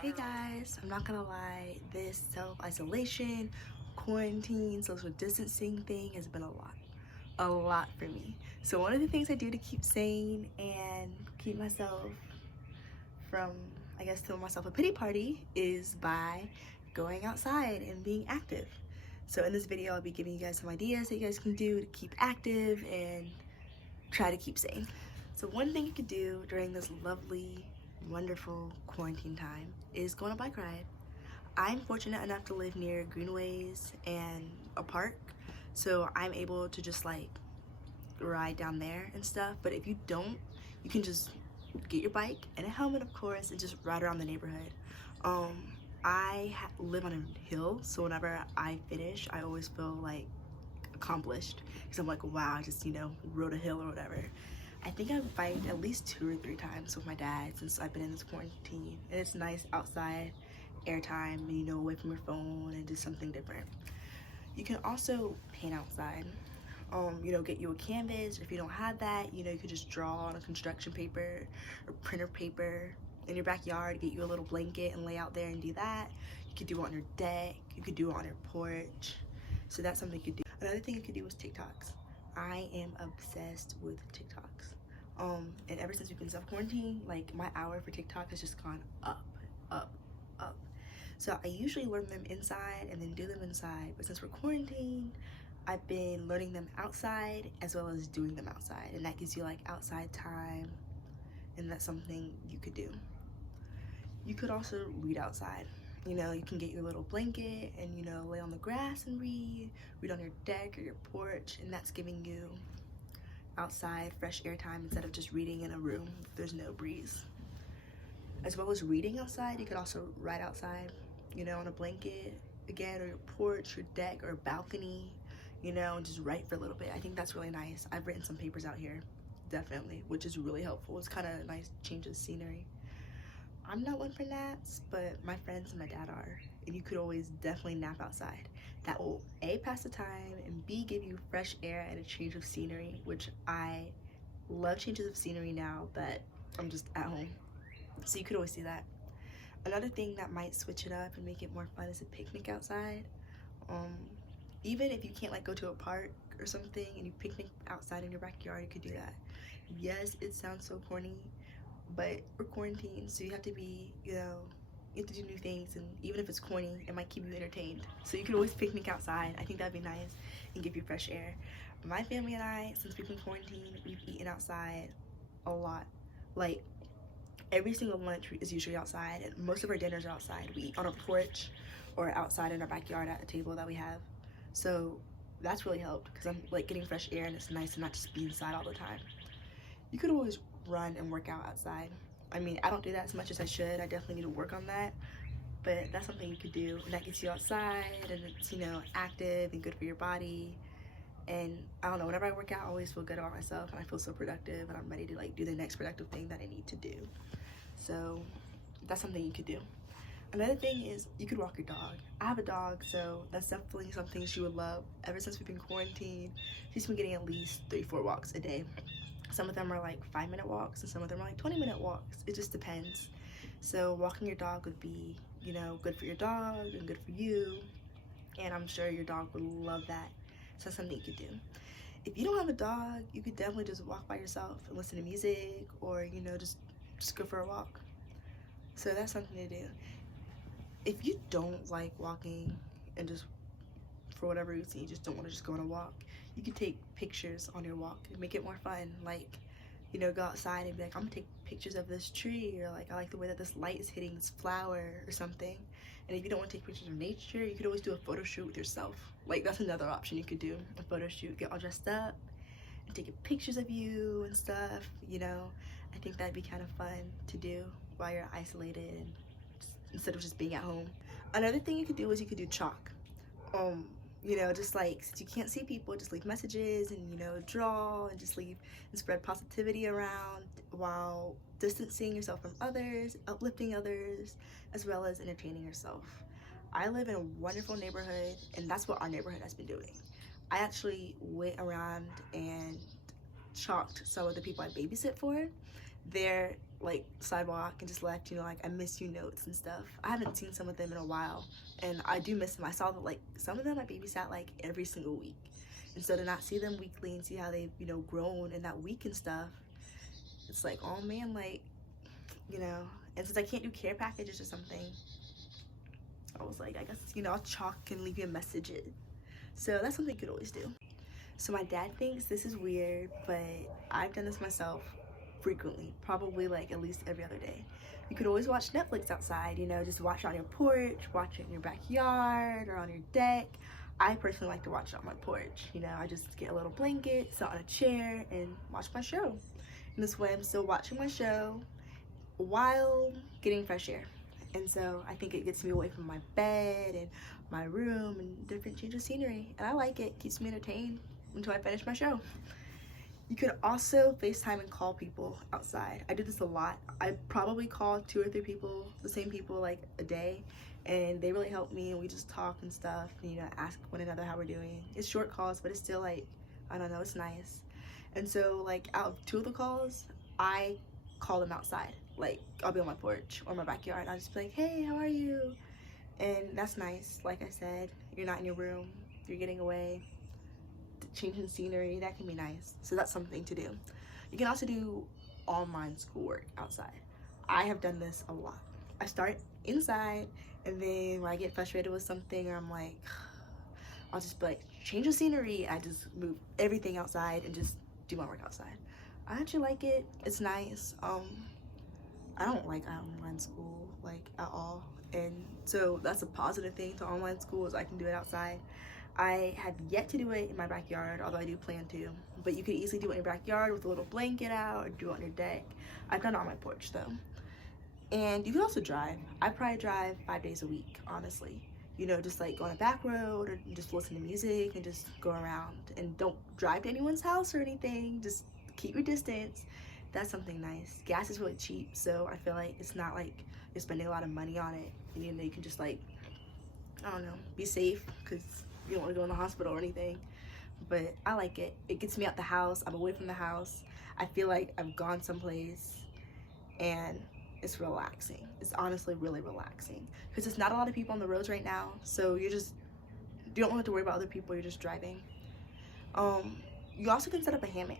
Hey guys, I'm not gonna lie, this self-isolation, quarantine, social distancing thing has been a lot for me. So one of the things I do to keep sane and keep myself from, I guess, throwing myself a pity party is by going outside and being active. So in this video, I'll be giving you guys some ideas that you guys can do to keep active and try to keep sane. So one thing you could do during this lovely, wonderful quarantine time is go on a bike ride. I'm fortunate enough to live near greenways and a park, so I'm able to just like ride down there and stuff. But if you don't, you can just get your bike and a helmet, of course, and just ride around the neighborhood. I live on a hill, so whenever I finish, I always feel like accomplished because I'm like, wow, I just, rode a hill or whatever. I think I've biked at least 2 or 3 times with my dad since I've been in this quarantine, and it's nice outside, airtime, and away from your phone and do something different. You can also paint outside. Get you a canvas. If you don't have that, you could just draw on a construction paper or printer paper in your backyard. Get you a little blanket and lay out there and do that. You could do it on your deck. You could do it on your porch. So that's something you could do. Another thing you could do is TikToks. I am obsessed with TikToks. And ever since we've been self-quarantined, like my hour for TikTok has just gone up, up, up. So I usually learn them inside and then do them inside. But since we're quarantined, I've been learning them outside as well as doing them outside. And that gives you like outside time, and that's something you could do. You could also read outside. You can get your little blanket and, lay on the grass and read on your deck or your porch, and that's giving you outside fresh air time instead of just reading in a room if there's no breeze. As well as reading outside, you could also ride outside, on a blanket, again, or your porch, your deck, or balcony, and just write for a little bit. I think that's really nice. I've written some papers out here, definitely, which is really helpful. It's kind of a nice change of scenery. I'm not one for naps, but my friends and my dad are, and you could always definitely nap outside. That will A, pass the time, and B, give you fresh air and a change of scenery, which I love changes of scenery now that I'm just at home. So you could always do that. Another thing that might switch it up and make it more fun is a picnic outside. Even if you can't like go to a park or something and you picnic outside in your backyard, you could do that. Yes, it sounds so corny, but we're quarantined, so you have to be, you have to do new things, and even if it's corny, it might keep you entertained. So you can always picnic outside. I think that'd be nice and give you fresh air. My family and I, since we've been quarantined, we've eaten outside a lot. Like, every single lunch is usually outside, and most of our dinners are outside. We eat on a porch or outside in our backyard at a table that we have. So that's really helped because I'm like getting fresh air, and it's nice to not just be inside all the time. You could always run and work out outside. I mean, I don't do that as much as I should. I definitely need to work on that, but that's something you could do, and that gets you outside, and it's, active and good for your body. And I don't know, whenever I work out, I always feel good about myself, and I feel so productive, and I'm ready to like do the next productive thing that I need to do. So that's something you could do. Another thing is you could walk your dog. I have a dog, so that's definitely something she would love. Ever since we've been quarantined, she's been getting at least 3-4 walks a day. Some of them are like 5-minute walks, and some of them are like 20-minute walks. It just depends. So walking your dog would be, good for your dog and good for you, and I'm sure your dog would love that. So that's something you could do. If you don't have a dog, you could definitely just walk by yourself and listen to music, or just go for a walk. So that's something to do. If you don't like walking and just for whatever reason you just don't want to just go on a walk, you can take pictures on your walk and make it more fun. Like, go outside and be like, I'm gonna take pictures of this tree, or like, I like the way that this light is hitting this flower or something. And if you don't want to take pictures of nature, you could always do a photo shoot with yourself. Like, that's another option you could do, a photo shoot. Get all dressed up and taking pictures of you and stuff. I think that'd be kind of fun to do while you're isolated and instead of just being at home. Another thing you could do is you could do chalk. Just like, since you can't see people, just leave messages and, draw and just leave and spread positivity around while distancing yourself from others, uplifting others, as well as entertaining yourself. I live in a wonderful neighborhood, and that's what our neighborhood has been doing. I actually went around and chalked some of the people I babysit for. Their like sidewalk and just left, you know, like I miss you notes and stuff. I haven't seen some of them in a while, and I do miss them. I saw that like some of them I babysat like every single week, and so to not see them weekly and see how they've, you know, grown in that week and stuff, it's like, oh man, like, you know. And since I can't do care packages or something, I was like, I guess, you know, I'll chalk and leave you a message. So that's something you could always do. So my dad thinks this is weird, but I've done this myself frequently, probably like at least every other day. You could always watch Netflix outside, you know, just watch it on your porch, watch it in your backyard or on your deck. I personally like to watch it on my porch. You know, I just get a little blanket, sit on a chair, and watch my show. And this way I'm still watching my show while getting fresh air. And so I think it gets me away from my bed and my room and different change of scenery. And I like it, keeps me entertained until I finish my show. You could also FaceTime and call people outside. I do this a lot. I probably call 2 or 3 people, the same people, like a day, and they really help me, and we just talk and stuff, and, you know, ask one another how we're doing. It's short calls, but it's still like, I don't know, it's nice. And so like out of 2 of the calls, I call them outside. Like I'll be on my porch or my backyard, and I'll just be like, hey, how are you? And that's nice. Like I said, you're not in your room, you're getting away, changing scenery, that can be nice. So that's something to do. You can also do online schoolwork outside. I have done this a lot. I start inside, and then when I get frustrated with something, or I'm like, I'll just be like, change the scenery. I just move everything outside and just do my work outside. I actually like it. It's nice. I don't like online school like at all, and so that's a positive thing to online school, is I can do it outside. I have yet to do it in my backyard, although I do plan to. But you could easily do it in your backyard with a little blanket out, or do it on your deck. I've done it on my porch though. And you can also drive. I probably drive 5 days a week, honestly. You know, just like go on a back road, or just listen to music and just go around. And don't drive to anyone's house or anything. Just keep your distance. That's something nice. Gas is really cheap, so I feel like it's not like you're spending a lot of money on it. And, you know, you can just like, I don't know, be safe, because you don't want to go in the hospital or anything. But I like it. It gets me out the house. I'm away from the house. I feel like I've gone someplace, and it's relaxing. It's honestly really relaxing, because there's not a lot of people on the roads right now, so you don't have to worry about other people. You're just driving. You also can set up a hammock.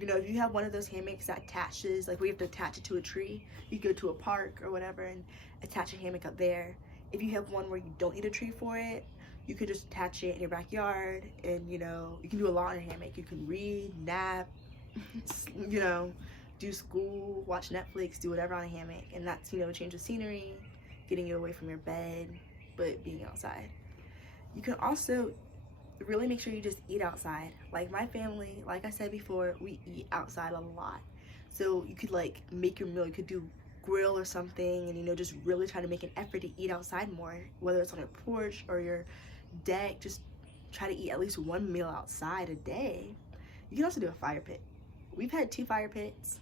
You know, if you have one of those hammocks that attaches, like we have to attach it to a tree, you go to a park or whatever and attach a hammock up there. If you have one where you don't need a tree for it, you could just attach it in your backyard, and, you know, you can do a lot in a hammock. You can read, nap, you know, do school, watch Netflix, do whatever on a hammock. And that's, you know, a change of scenery, getting you away from your bed, but being outside. You can also really make sure you just eat outside. Like my family, like I said before, we eat outside a lot. So you could like make your meal. You could do grill or something, and, you know, just really try to make an effort to eat outside more, whether it's on your porch or your deck. Just try to eat at least 1 meal outside a day. You can also do a fire pit. We've had 2 fire pits.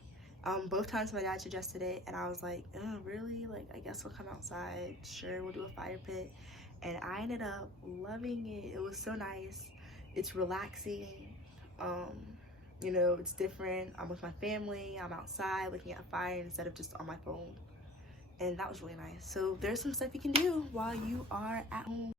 Both times my dad suggested it, and I was like, oh, really? Like, I guess we'll come outside. Sure, we'll do a fire pit. And I ended up loving it. It was so nice. It's relaxing. You know, it's different. I'm with my family. I'm outside looking at a fire instead of just on my phone. And that was really nice. So there's some stuff you can do while you are at home.